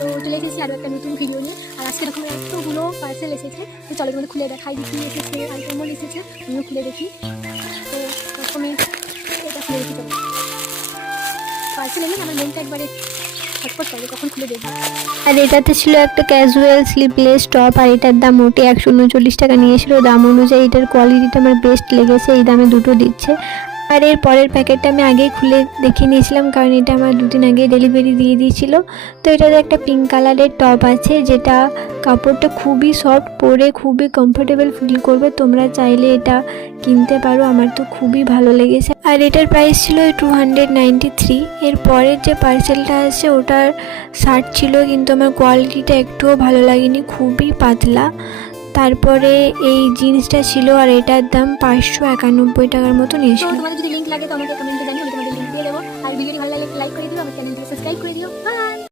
তো চলে এসেছি আরও একটা নতুন ভিডিও নিয়ে। আর আজকে এরকম এতগুলো পার্সেল এসেছে, তো চলো এগুলো খুলে দেখাই কি এসেছে আর কেমন এসেছে আমিও খুলে দেখি। তো প্রথমে এটা খুলে দেখি। চলো, পার্সেল এলে আমার মনটা একবারে ছটফট করে, কখন খুলে দেখবো। আর এটাতে ছিল একটা ক্যাজুয়াল স্লিভলেস টপ, আর এটার দাম মোটে 139 টাকা নিয়েছিল। দাম অনুযায়ী এটার কোয়ালিটিটা আমার বেস্ট লেগেছে, এই দামে দুটো দিচ্ছে। আর এর পরের প্যাকেটটা আমি আগেই খুলে দেখে নিয়েছিলাম, কারণ এটা আমার দুদিন আগে ডেলিভারি দিয়ে দিয়েছিল। তো এটাতে একটা পিঙ্ক কালারের টপ আছে, যেটা কাপড়টা খুবই সফট, পরে খুবই কমফোর্টেবল ফিল করবে। তোমরা চাইলে এটা কিনতে পারো, আমার তো খুবই ভালো লেগেছে। আর এটার প্রাইস ছিল 293। এর পরের যে পার্সেলটা আছে ওটার শার্ট ছিল, কিন্তু আমার কোয়ালিটিটা একটুও ভালো লাগেনি, খুবই পাতলা। তারপরে এই জিন্সটা ছিল, আর এটার দাম 591 টাকার মতো তো নিয়েছিল। তোমাদের যদি লিঙ্ক লাগে তো আমাকে কমেন্টে